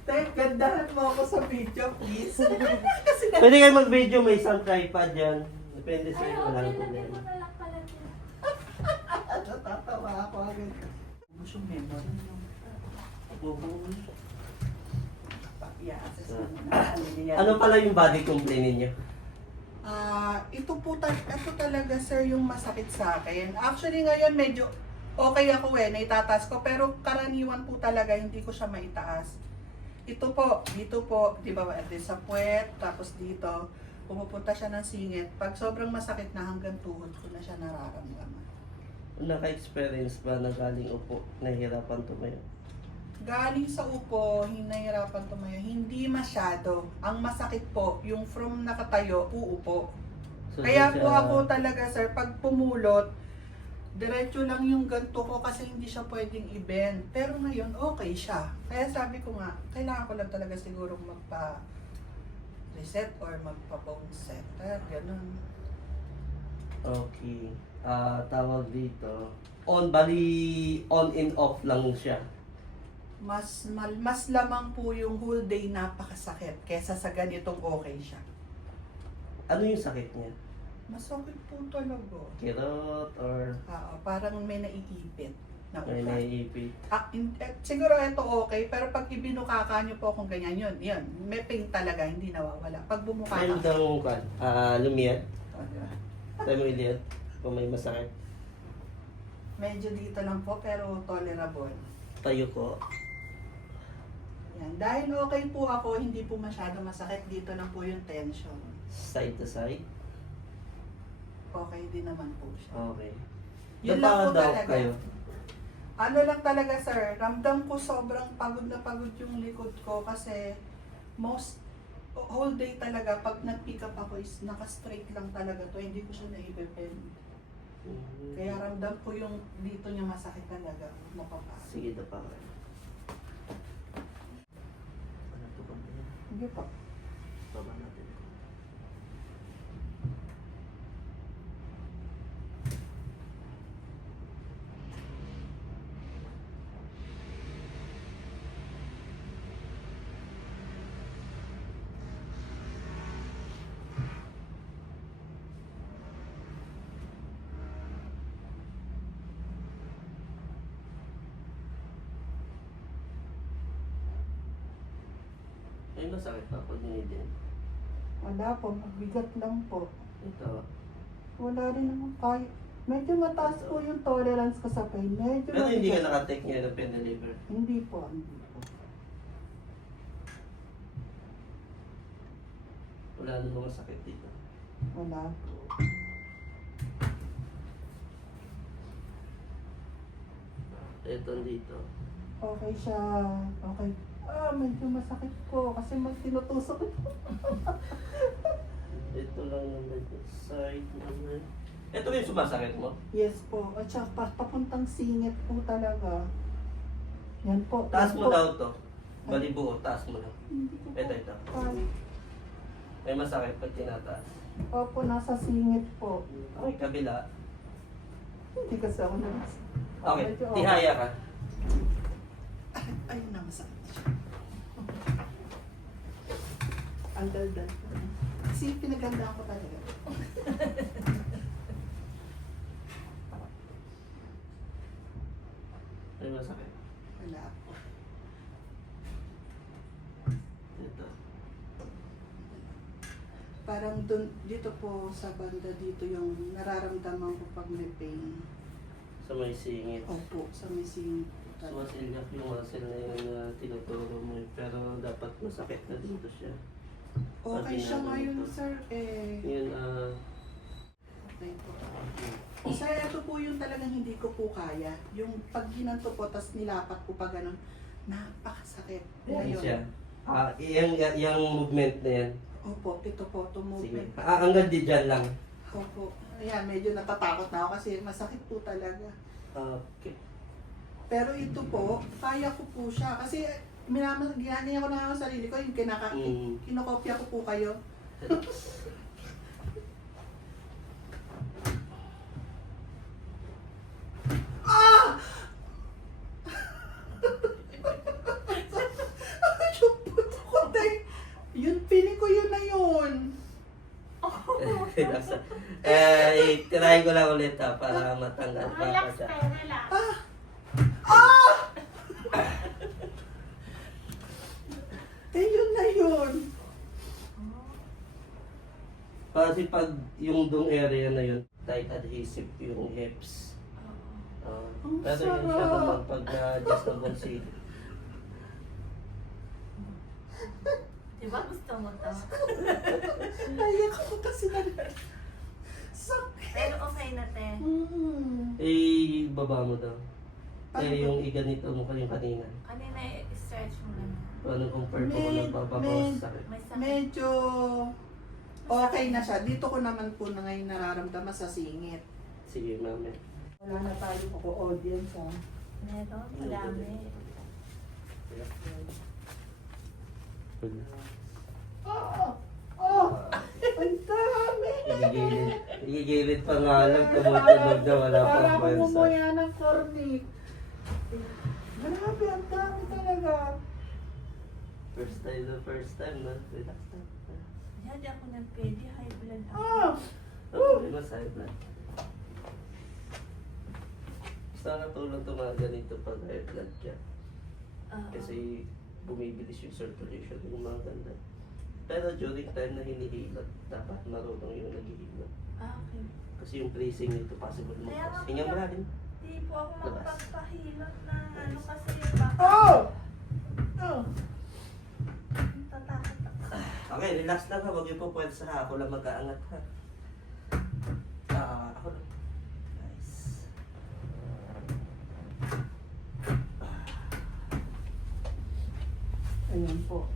Tay, gandahan mo ako sa video, please. Kasi na... Pwede kayo mag-video, may isang tripod yan. Depende sa Ay, inyo, okay walang lang din problema. mo na lang pala din. Natatawa ako agad. Ubus yung memory mo. Sa Ano pala yung body complaint ninyo? Ah, ito po ta- ito talaga sir yung masakit sa akin. Actually ngayon medyo okay ako eh, naitataas ko pero karaniwan po talaga hindi ko siya maitaas. Ito po, dito po, di ba, at sa puwet, tapos dito, pumupunta siya ng singit. Pag sobrang masakit na hanggang tuhod ko na siya nararamdaman. Naka-experience ba na galing upo, nahihirapan tumayo? Galing sa upo, hinahirapan tumayo, hindi masyado. Ang masakit po, yung from nakatayo, uupo. So, Kaya po siya- ako talaga sir, pag pumulot, diretso lang yung ganto ko kasi hindi siya pwedeng i-bend. Pero ngayon, okay siya. Kaya sabi ko nga, kailangan ko lang talaga siguro magpa reset or magpa bone setter, ganun. Okay. Ah, tawag dito. On, bali, on and off lang siya. Mas mal, mas lamang po yung whole day napakasakit kesa sa ganitong okay siya. Ano yung sakit niya? Masakit po talaga. Kirot or Oo, parang may naiipit na may ugat. naiipit? Ah, in- eh, siguro ito okay, pero pag ibinukaka nyo po kung ganyan yun, yun, may pain talaga, hindi nawawala. Pag bumukaka, Meron daw kan, ah, lumiyad. Oh, di ba? Tayo mo iliyad. Kung may masakit. medyo dito lang po, pero tolerable. Tayo ko. Yan. Dahil okay po ako, hindi po masyado masakit, dito lang po yung tension. Side to side. Okay din naman po siya. Okay. Yun lang po daw talaga. kayo. Ano lang talaga sir, ramdam ko sobrang pagod na pagod yung likod ko kasi most whole day talaga pag nag-pick up ako is naka-straight lang talaga to, hindi ko siya naibebend. Mhm. Kaya ramdam ko yung dito niya masakit talaga, mapapasok. Sige, da pa. Ano to ba? Hindi pa. Baba natin. Ay, masakit pa ako dinidin. Wala po, mabigat lang po. Ito. Wala rin naman kaya. Medyo mataas po yung tolerance ko sa pain. Medyo Pero hindi ka nakatake ngayon ng pen deliver. Hindi po, hindi po. Wala na mga sakit dito. Wala po. Ito dito. Okay siya. Okay. Ah, medyo masakit po kasi mag tinutusok ito. Ito lang naman yung side naman. Ito yung sumasakit mo? Yes po. At saka pa, papuntang singit po talaga. Yan po. Taas yan mo po. daw to. Bali buo, taas mo lang. Hindi ko Ito, ito. kaya. May masakit pag tinataas. Opo, nasa singit po. Okay, kabila. Hindi kasi ako nabas. Okay, Medyo okay. tihaya ka. Ayun na, masakit na siya. Ang daldal ko. Kasi pinagandaan ko talaga. May masakit. Wala po. Ito. Parang dun, dito po sa banda dito yung nararamdaman ko pag may pain. Sa may singit. Opo, sa may singit So, mas ilyak yung muscle na yun na tinuturo mo. eh. Pero dapat masakit na dito siya. Okay siya ngayon, sir. Eh, Yun, ah... okay po. Sir, ito po yung talagang hindi ko po kaya. Yung pag ginanto po, tas nilapat ko pa ganun, napakasakit. Ngayon. siya. Ah, yung, yung movement na yan. Opo, ito po, Sige. movement. Ah, hanggang di dyan lang. Opo. Ayan, medyo natatakot na ako kasi masakit po talaga. Okay. Pero ito po, kaya ko po siya. Kasi minamagyan ako na ng sarili ko, yung kinaka- Mm. kinokopya ko po kayo. ah! yung puto ko, tay. Yun, feeling ko yun na yun. Eh, eh try ko lang ulit ha, para matanggal pa Relax, siya. Ah! Ah! Kasi pag yung dong area na yun, tight adhesive yung hips. Ah, Ang pero yun siya sarap. naman pag na-adjust ng concealer. Diba gusto mo to? Naiyak ako kasi na Sakit. Pero okay na, te. Mm. Eh, baba mo daw. Eh, yung iganito mo yung kanina. Kanina i-stretch mo na. Paano compare mo kung Med- nagbababaw med- sa sakit? May sakit. Medyo okay na siya. Dito ko naman po na ngayon nararamdaman sa singit. Sige, mami. Wala na tayo ko audience ha. Meron, madami. Oh! Oh! Ang dami! Igigilid. Igigilid pa nga lang, tumutunog na wala Para pang akong mumuya ng cornic. Grabe, ang dami talaga. First time na first time na. Relax na. Yan, di ako ng pwede. High blood ako. Ah! Ako rin mas high blood. Basta natulong ito mga ganito pag high blood ka. Oo. Kasi bumibilis yung circulation yung mga ganda. Pero during time na hinihilot, dapat marunong yung naghihilot. Ah, okay. Kasi yung placing nito possible mo. Hinga mo natin. Di po ako magpapahilot na ano kasi baka Oh! Oh! Okay, relax lang ha. Huwag yung po pwede sa ako lang mag-aangat ha. Ah, ako lang. Nice. Ayan po.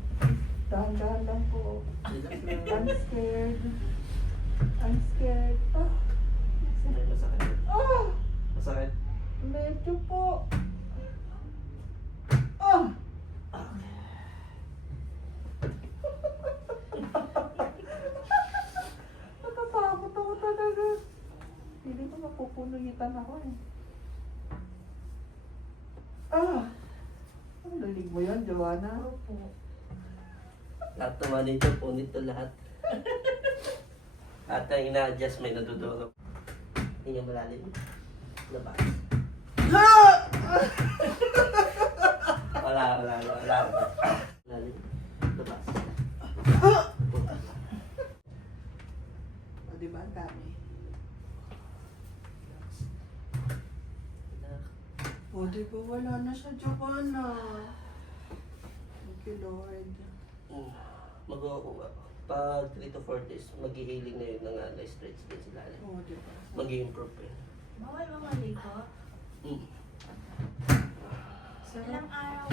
Dahan-dahan lang po. Relax I'm lang. scared. I'm scared. Ah! Masakit. Ah! Masakit. Medyo po. Ah! Natatakot ako talaga. Hindi ko mapupunugitan ako eh. Ah! Ang lalig mo yan, Joanna. Opo. Lahat naman ito, punit to lahat. At ang ina-adjust may nadudurog. Hinga malalim. Labas. Wala, wala, wala. wala. Malalim. Labas. O, diba? Ang dami. O, diba? Wala na siya, Joanna. Thank you, Lord. Mm. Mag pag 3 to 4 days, mag-healing na yun ng uh, stretch din sila. O, diba? Mag-improve yun. Bawal ba maligo? Mm. Sarap. Ilang araw?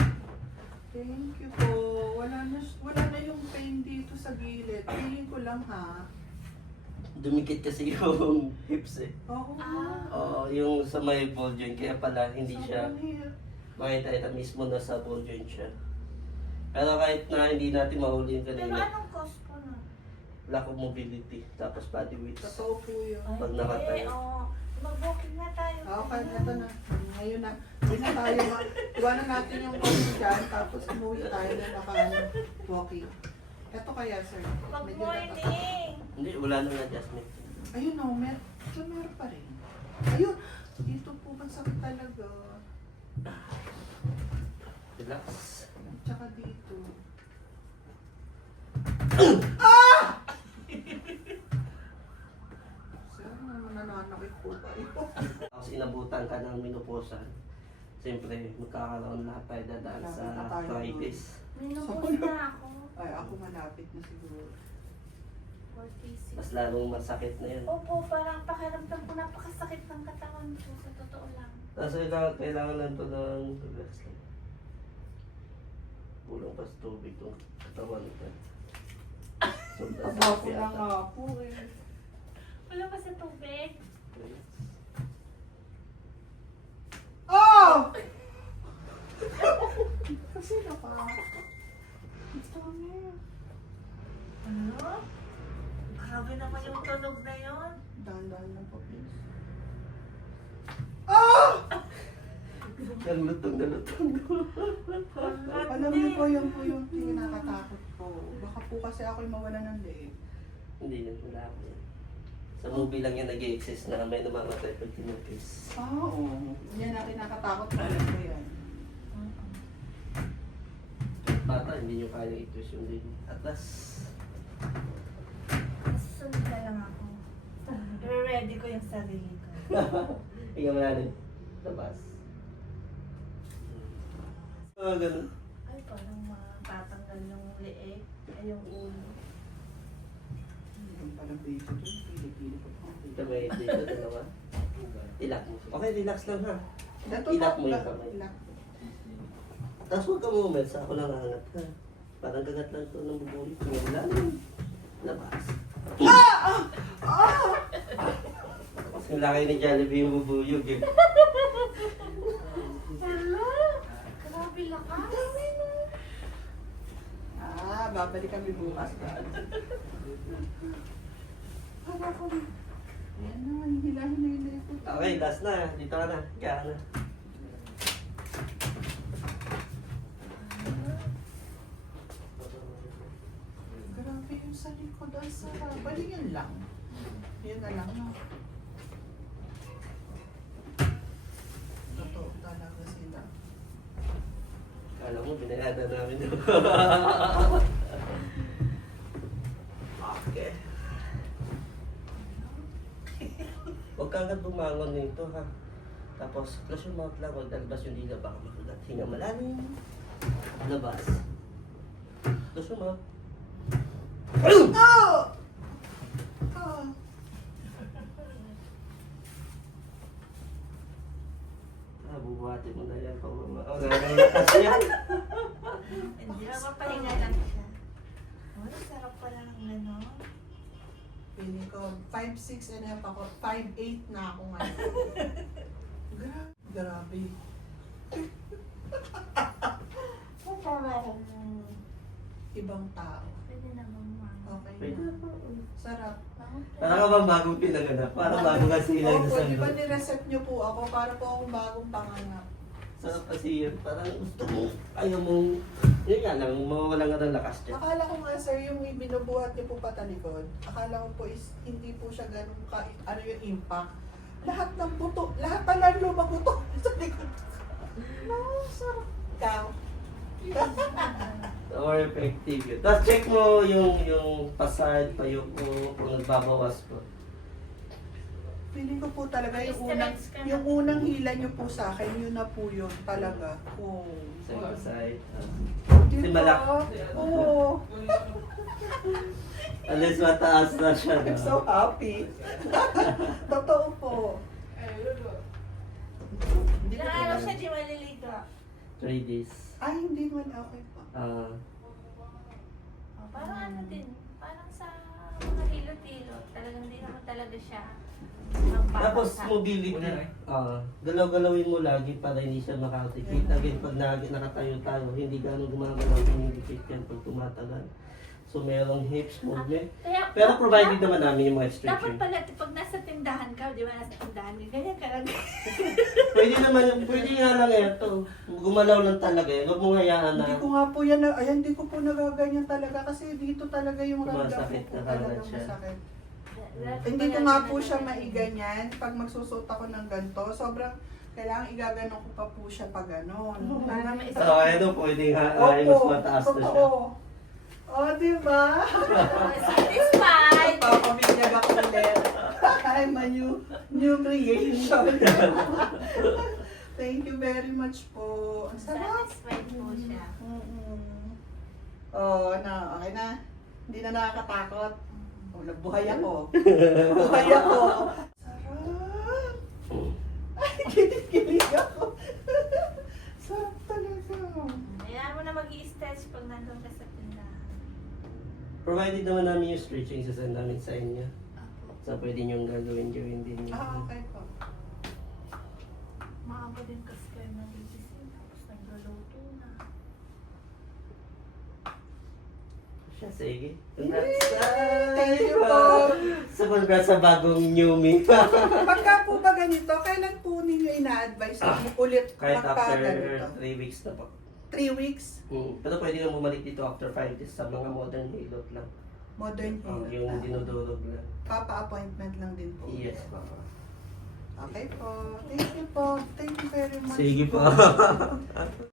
Thank you po. Wala na, wala na yung pain dito sa gilid. Feeling ko lang ha. Dumikit kasi yung hips eh. Oo. Ah. Oo, yung sa may ball joint, kaya pala hindi siya, Sobrang hirap. makita ito mismo na sa ball joint siya. Pero kahit na hindi natin mahuli yung Pero kanina, anong cause po na? lack of mobility, tapos body weight. Totoo po yun. Pag nakatayo. oo. Mag-walking na tayo. Okay, ito na. Ngayon na. Hindi na tayo. ma- Iwanan natin yung coffee dyan, tapos umuwi tayo na naka ano, walking. Ito kaya, sir. Medyo nata- morning! Hindi, wala nang adjustment. Ayun o, mer so meron pa rin. Ayun, dito po masakit talaga. Relax. Tsaka dito. ah! Sir, naman nananakit po tayo. Tapos inabutan ka ng minuposan. Siyempre, magkakaroon lahat tayo dadaan sa na arthritis. Minubos na ako. Ay, ako malapit na siguro. 46. Mas lalong masakit na yun. Opo, parang pakiramdam ko napakasakit ng katawan ko sa totoo lang. Tapos kailangan, kailangan lang ito ng relax lang. Kulang pa sa tubig itong katawan ko. So, that's Aba ko happy na ata. nga po eh. Wala pa sa tubig. Oh! Kasi na pa. Ang dami. Ano? Grabe naman yung tunog na yon. Dahan-dahan lang po, please. Ah! Nalutong, nalutong. Alam niyo po yung po yung kinakatakot ko. Baka po kasi ako'y mawala ng leeg. Hindi yan, wala ko yan. Sa movie lang yan nag-exist na may namamatay pag tinapis. Ah, oo. Yan ang kinakatakot talaga yan. Bata, hindi nyo kaya i-twist yung lady. Atlas. Susunod na lang ako. Ready ko yung sarili ko. Ikaw mo natin. Labas. Ah, ganun. Ay, parang matatanggal yung leeg. Ay, yung ulo. Yung palang baby ko, pili-pili ko. Ito ba yung dito, dalawa? Ilak mo. Okay, relax lang ha. Ilak mo yung kamay. Tapos huwag ka moment, ako lang hangat ha. Parang gagat lang ito ng bubuli. Tingnan lang. Labas. Ah! Ah! Mas laki ni Jollibee yung bubuyog eh. Hello! Grabe lakas. Ah, babalik kami bukas. Para ko. Yan naman, hila-hila ko. Okay, last na. Dito ka na. Kaya ka na. Grabe yung sa. Bali yan lang. Yan na lang. No? Totoo talaga sila. Kala mo, binayada namin doon. okay. Huwag ka agad bumangon nito ha. Tapos, close your mouth lang. Huwag dalbas yung dila. Baka makulat. Hinga malalim. Labas. Close your mouth. Oh! Oh! Ah, bubuhati mo na yan. Pag mama. Oh, nangangatas yan. Hindi na mapahinga lang siya. Oh, sarap pala ng gano'n. Pili ko, 5'6 and a half ako. 5'8 na ako ngayon. Gra- Grabe. Para akong Ibang tao. pwede naman ma. Okay na. Sarap. Parang ka bang bagong pinanganak? Parang bago ka silang Opo, sa di ba nireset niyo po ako para po akong bagong panganak. Sarap kasi yun. Parang gusto mo, ayaw mong, yun nga lang, mawawalan ka ng lakas dyan. Akala ko nga sir, yung binubuhat niyo po patalikod, akala ko po is hindi po siya ganun ka, ano yung impact. Lahat ng buto, lahat pala lumabuto sa likod. No, sarap. Ikaw. More effective yun. Tapos check mo yung yung pasad, payuko, kung nagbabawas po. Feeling ko po talaga yung unang, yung unang hila niyo po sa akin, yun na po yun talaga. Oh. Sa. Di ba? Malak- Oo. Alis mataas na siya. I'm No? so happy. Totoo po. Hindi ko Ilang po araw siya di maliligo. Three days. Ay, hindi man okay po. Ah, Oh, parang ano din, parang sa mga hilo-tilo. Talagang hindi naman talaga siya tapos mobility. Ah, galaw-galawin mo lagi para hindi siya makatikit. Again, pag na- nakatayo tayo, hindi gano'ng gumagalaw, pinidikit yan pag tumatagal. So, merong hips movement. Kaya, Pero provided naman namin yung mga Dapat stretching. pala, pag nasa tindahan ka, di ba, nasa tindahan ka, ganyan ka lang. Pwede naman, pwede nga lang ito. Gumalaw lang talaga yan. Huwag mong hayaan na. Hindi ko nga po yan, na- ay hindi ko po nagaganyan talaga kasi dito talaga yung ramdam ko Sumasakit po na talaga siya. masakit. Dapat Hindi ko nga po siya maiganyan pag magsusuot ako ng ganito. Sobrang kailangan igaganon ko pa po siya pag ganon. Para may So, ano, pwede nga, ay, mas mataas na siya. totoo. O, di ba? Satisfied! Papamilyag ako ulit. I'm a new, new creation. Thank you very much po. Ang sarap. Satisfied po siya. Mm-mm. Oh, na, okay na. Hindi na nakakatakot. Oh, nagbuhay ako. Nagbuhay ako. Sarap. Ay, kilig-kilig ako. Sarap talaga. Kailangan mo na mag stretch pag nandun ka sa. Provided naman namin yung stretching sa send namin sa inyo. Apo. So, pwede nyo gagawin, gawin din yun. Ah, okay po. Maaga din kasi kayo nagigising. Tapos nagluluto na. Siya, sige. Yay! Congrats! Thank you po. So, congrats sa bagong newbie. Pagka po ba ganito, kailan po ninyo ina-advise na ulit Kahit after ganito? 3 weeks na po. Three weeks? Mm. Pero pwede nang bumalik dito after 5 days sa mga modern hilot lang. Modern Oh, hilot yung lang. dinudurog lang. Papa-appointment lang din po. Yes, po. Okay po. Thank you po. Thank you very much Sige po. po.